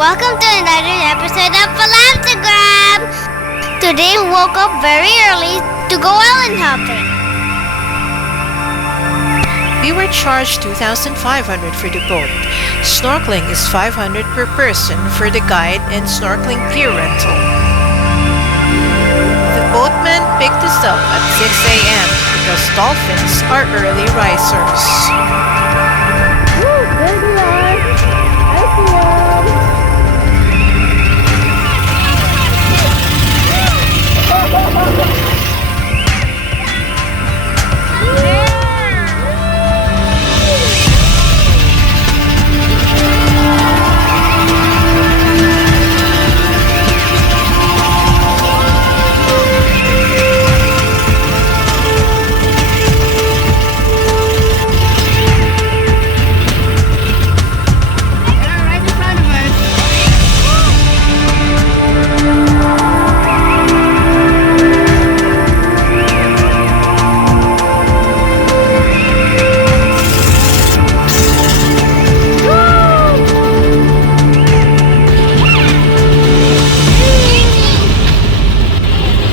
Welcome to another episode of FilAmstagram! Today we woke up very early to go island hopping. We were charged 2,500 for the boat. Snorkeling is 500 per person for the guide and snorkeling gear rental. The boatman picked us up at 6 a.m. because dolphins are early risers. Woo!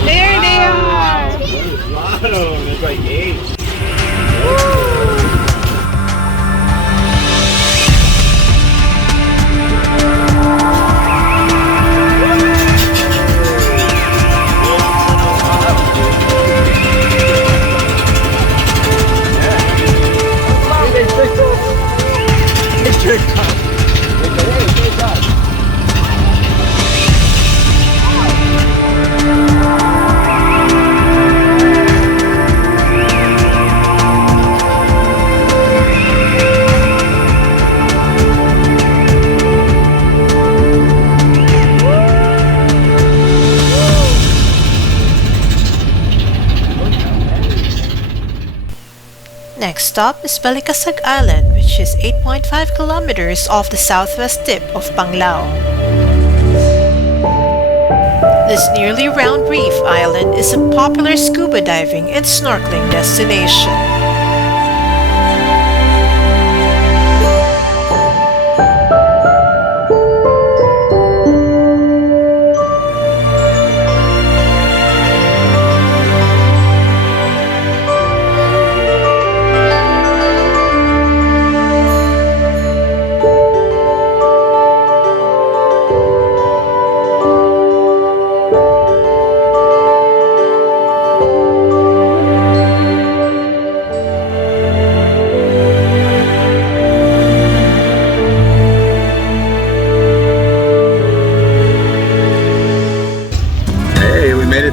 There they are! I see them! Next stop is Balicasag Island, which is 8.5 kilometers off the southwest tip of Panglao. This nearly round reef island is a popular scuba diving and snorkeling destination.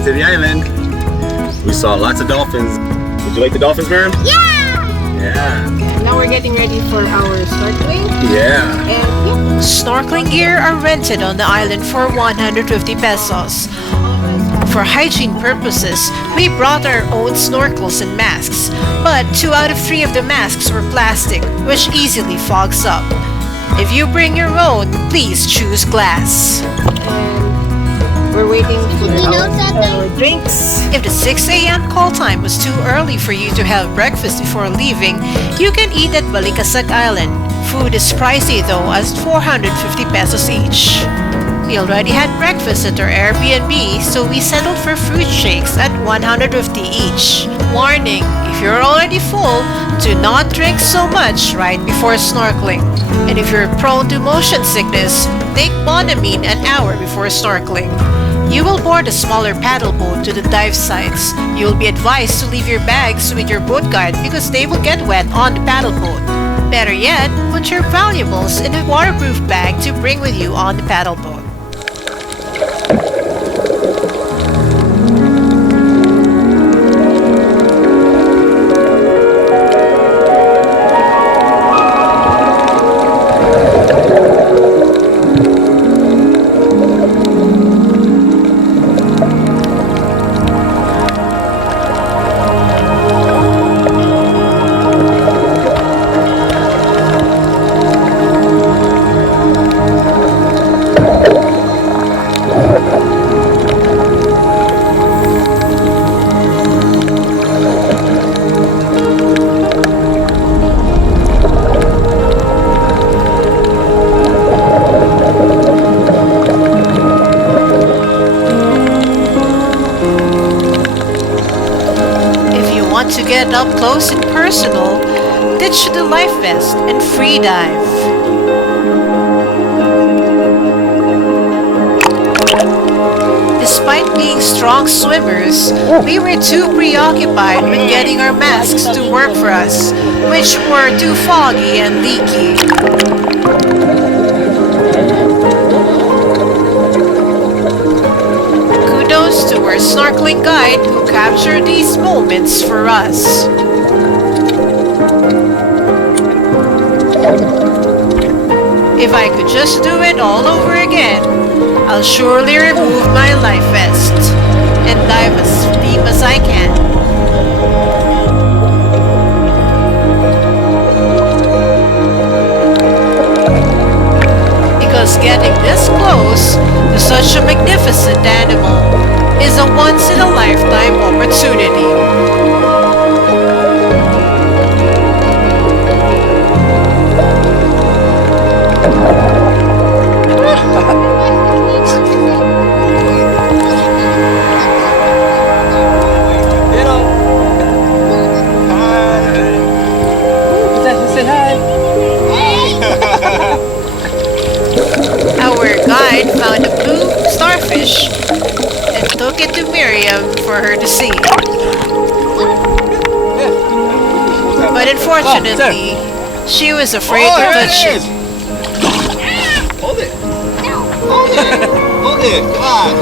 To the island. We saw lots of dolphins. Did you like the dolphins, Miriam? Yeah! Yeah. Now we're getting ready for our snorkeling. Yeah. And Snorkeling gear are rented on the island for 150 pesos. For hygiene purposes, we brought our own snorkels and masks, but 2 out of 3 of the masks were plastic, which easily fogs up. If you bring your own, please choose glass. we're waiting for You know something? our drinks. If the 6 a.m. call time was too early for you to have breakfast before leaving, you can eat at Balicasag Island. Food is pricey though, as 450 pesos each. We already had breakfast at our Airbnb, so we settled for fruit shakes at 150 each. Warning, if you're already full, do not drink so much right before snorkeling. And if you're prone to motion sickness, take Bonamine an hour before snorkeling. You will board a smaller paddle boat to the dive sites. You will be advised to leave your bags with your boat guide because they will get wet on the paddle boat. Better yet, put your valuables in a waterproof bag to bring with you on the paddle boat. up close and personal, ditch the life vest and free dive. Despite being strong swimmers, we were too preoccupied with getting our masks to work for us, which were too foggy and leaky. Kudos to our snorkeling guide who captured these moments for us. If I could just do it all over again, I'll surely remove my life vest and dive as deep as I can. Because getting this close to such a magnificent animal is a once-in-a-lifetime opportunity. Our guide found a blue starfish and took it to Miriam for her to see. But unfortunately, she was afraid to touch it. Hold it. Hold it. Hold it. Come on.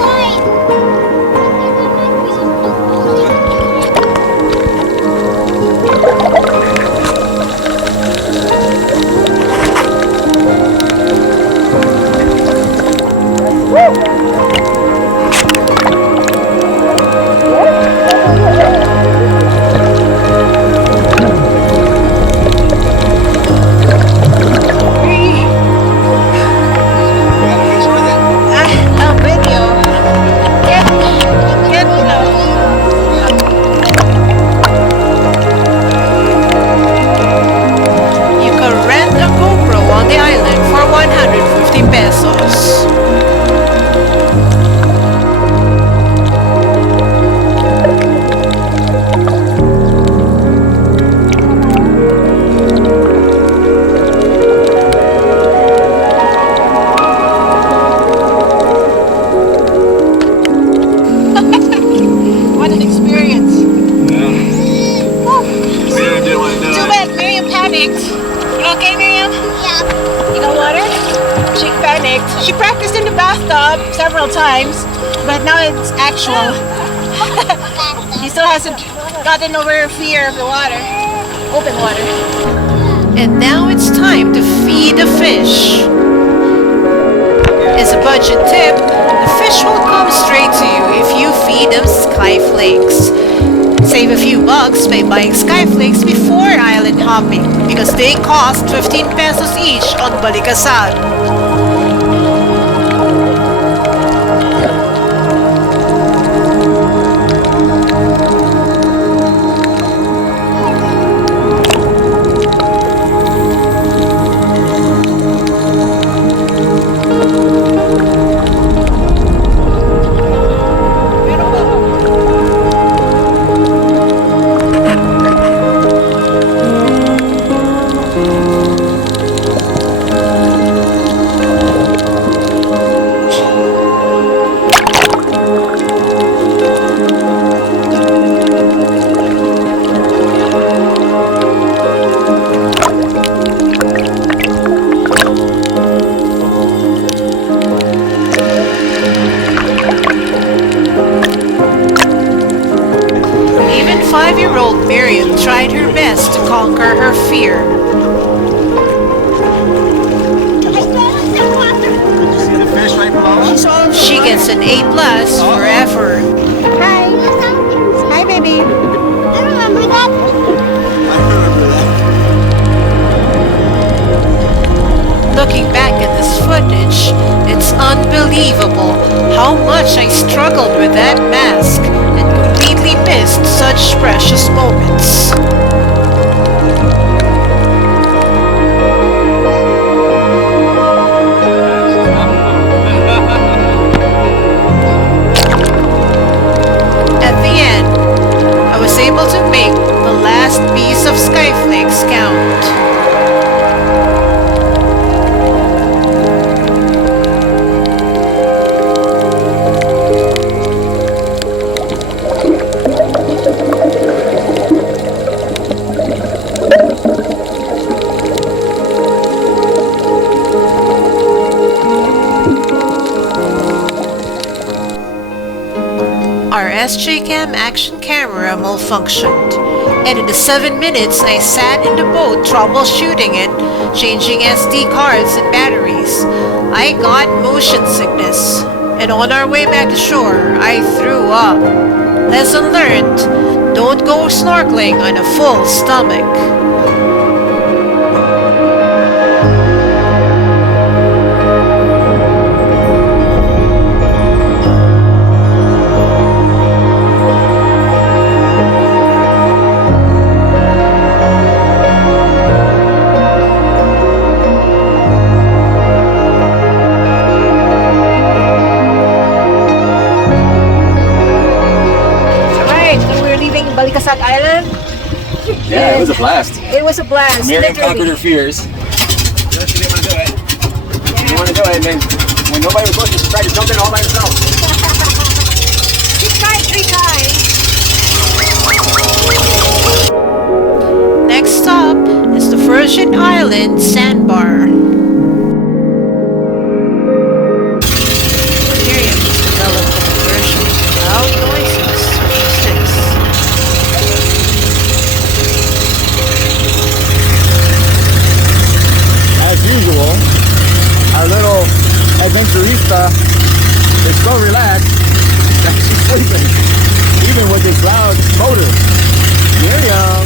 She practiced in the bathtub several times, but now it's actual. She still hasn't gotten over her fear of the water, open water. And now it's time to feed the fish. As a budget tip, the fish will come straight to you if you feed them sky flakes. Save a few bucks by buying sky flakes before island hopping because they cost 15 pesos each on Balicasag. Five-year-old Miriam tried her best to conquer her fear. Did you see the fish right below us? She gets an A+ for effort. Hi. Hi, baby. I remember that. I remember that. Looking back at this footage, it's unbelievable how much I struggled with that mask and completely missed such precious moments. At the end, I was able to make the last SJ-Cam action camera malfunctioned, and in the 7 minutes I sat in the boat troubleshooting it, changing SD cards and batteries, I got motion sickness, and on our way back to shore, I threw up. Lesson learned, don't go snorkeling on a full stomach. Balicasag Island. Yeah, it was a blast. It was a blast. Miriam conquered her fears. She didn't want to do it. She didn't want to do it, and then when nobody was looking, she tried to jump in all by herself. She tried 3 times. Next stop is the Virgin Island Sandbar. Miriam has developed an aversion to loud noises such as this. As usual, our little adventurista is so relaxed that she's sleeping, even with this loud motor. Miriam!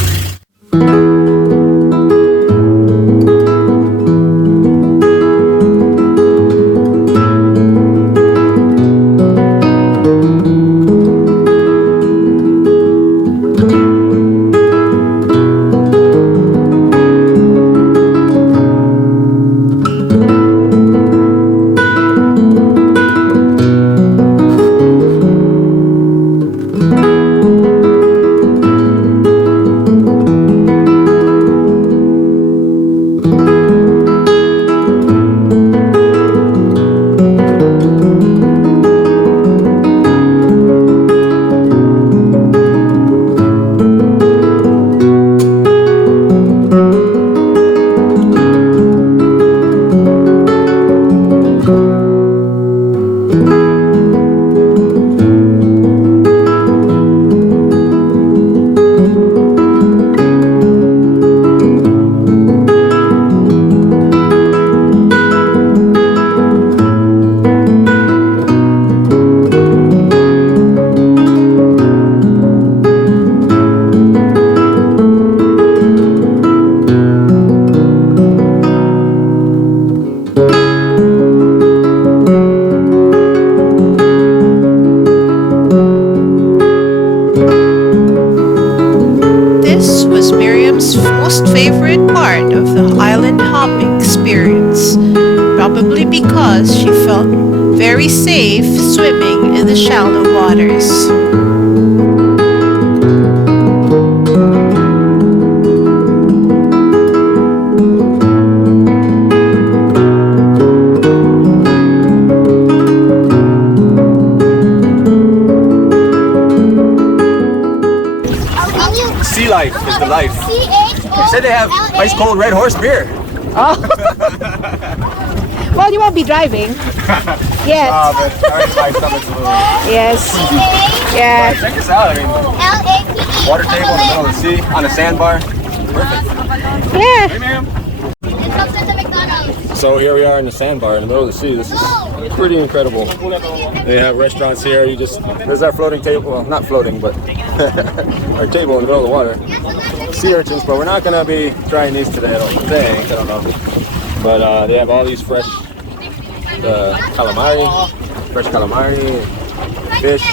favorite part of the island hopping experience, probably because she felt very safe swimming in the shallow waters. Sea life is the life. They said they have ice cold Red Horse beer. Oh. Well, you won't be driving. Yes. But my stomach's a little. Yes. Yeah. Check this out. I mean, water table in the middle of the sea on a sandbar. Perfect. Yeah. Hey, ma'am. So here we are in the sandbar in the middle of the sea. This is pretty incredible. They have restaurants here. There's our floating table. Well, not floating, but our table in the middle of the water. Sea urchins, but we're not gonna be trying these today. I don't think. I don't know. But they have all these fresh calamari, fish,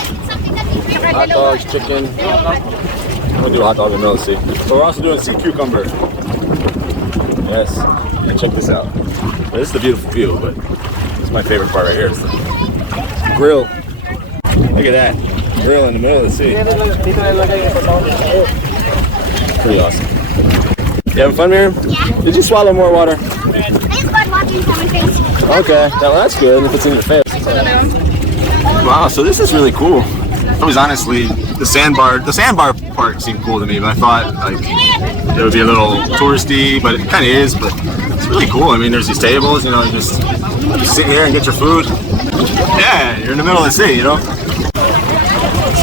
hot dogs, chicken. We'll do a hot dog in the middle of the sea. So we're also doing sea cucumber. Yes. And check this out. This is the beautiful view, but this is my favorite part right here. Is the grill. Look at that. Grill in the middle of the sea. Pretty awesome. You having fun, Miriam? Yeah. Did you swallow more water? I just got watching someone's face. Okay. Well, that's good if it's in your face. Wow, so this is really cool. It was honestly the sandbar part seemed cool to me, but I thought like it would be a little touristy, but it kind of is. But it's really cool. I mean, there's these tables, you know, you just sit here and get your food. Yeah, you're in the middle of the sea, you know.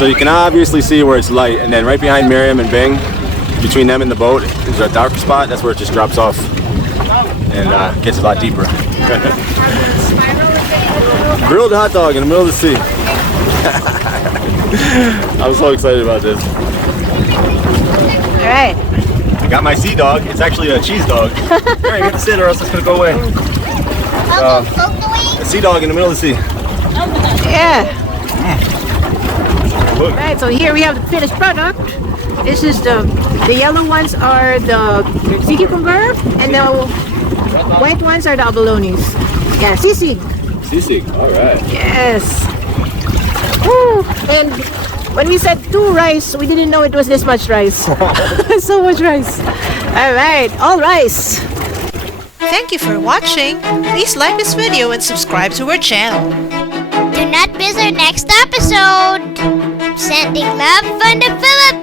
So you can obviously see where it's light, and then right behind Miriam and Bing, between them and the boat, is a dark spot. That's where it just drops off and gets a lot deeper. Grilled hot dog in the middle of the sea. I'm so excited about this. All right. I got my sea dog. It's actually a cheese dog. Here, you have to sit or else it's gonna go away. A sea dog in the middle of the sea. Yeah. Look. Right. So here we have the finished product. This is the yellow ones are the sea cucumber, and the white ones are the abalones. Yeah, sisig. Sisig. All right. Yes. Woo. And when we said 2 rice, we didn't know it was this much rice. So much rice. All right, all rice. Thank you for watching. Please like this video and subscribe to our channel. Do not miss our next episode. Sending love from the Philippines.